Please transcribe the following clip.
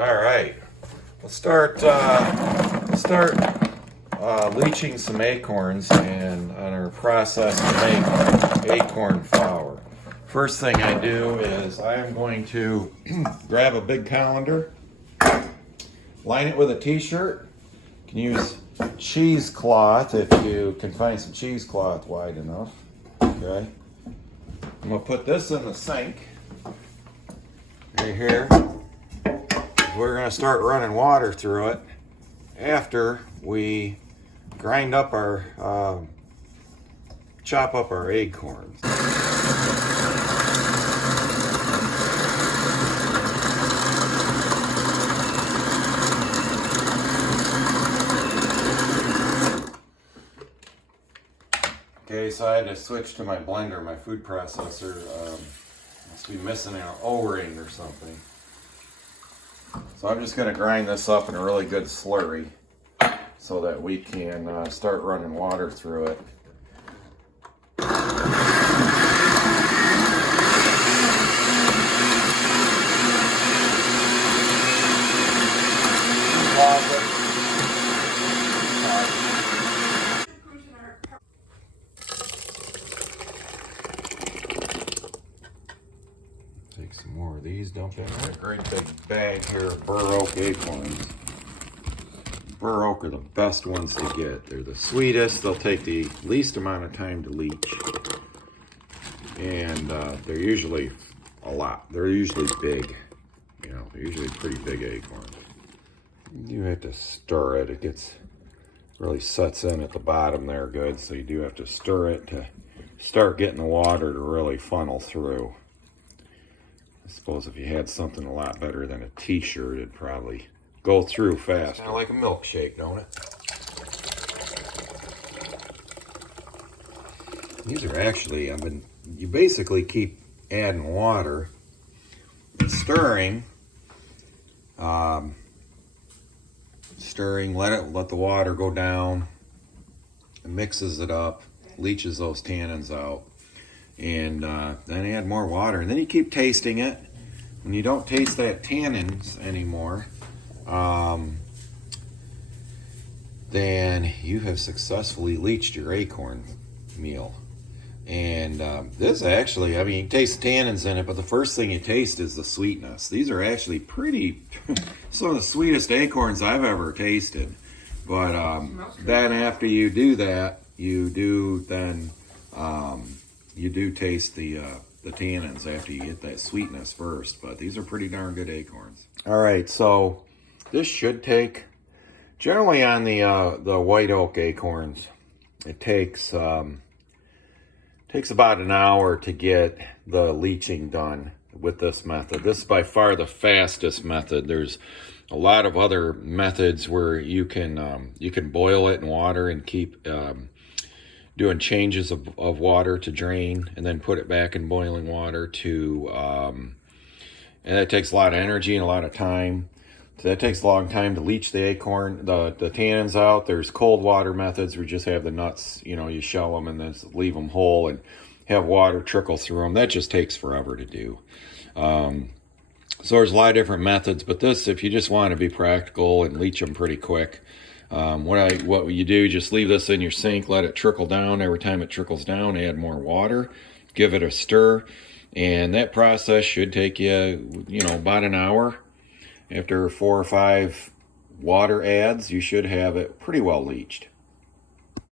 All right, let's start leaching some acorns and on our process to make acorn flour. First thing I do is I am going to grab a big colander, line it with a t-shirt. You can use cheesecloth if you can find some cheesecloth wide enough. Okay, I'm gonna put this in the sink right here. We're going to start running water through it after we grind up our, chop up our acorns. Okay, so I had to switch to my blender, my food processor. Must be missing an O-ring or something. So I'm just going to grind this up in a really good slurry so that we can start running water through it. Take some more of these, dump in a great big bag here of bur oak acorns. Bur oak are the best ones to get. They're the sweetest. They'll take the least amount of time to leach. And they're usually a lot. They're usually big. You know, they're usually pretty big acorns. You have to stir it. It gets really sets in at the bottom there good. So you do have to stir it to start getting the water to really funnel through. I suppose if you had something a lot better than a t-shirt, it'd probably go through fast. Kind of like a milkshake, don't it? These are actually, you basically keep adding water and stirring. Let the water go down. It mixes it up, leaches those tannins out. And then add more water, and then you keep tasting it. When you don't taste that tannins anymore, then you have successfully leached your acorn meal. And this actually, I mean, you taste the tannins in it, but the first thing you taste is the sweetness. These are actually pretty, some of the sweetest acorns I've ever tasted. But then after you do that, you do taste the tannins after you get that sweetness first, but these are pretty darn good acorns. All right, so this should take, generally on the white oak acorns, it takes about an hour to get the leaching done with this method. This is by far the fastest method. There's a lot of other methods where you can boil it in water and keep doing changes of water to drain and then put it back in boiling water to and that takes a lot of energy and a lot of time. So that takes a long time to leach the acorn, the tannins out. There's cold water methods where you just have the nuts, you know, you shell them and then leave them whole and have water trickle through them. That just takes forever to do. So there's a lot of different methods, but this, if you just want to be practical and leach them pretty quick, what you do, just leave this in your sink, let it trickle down. Every time it trickles down, add more water, give it a stir, and that process should take you, about an hour. After 4 or 5 water adds, you should have it pretty well leached.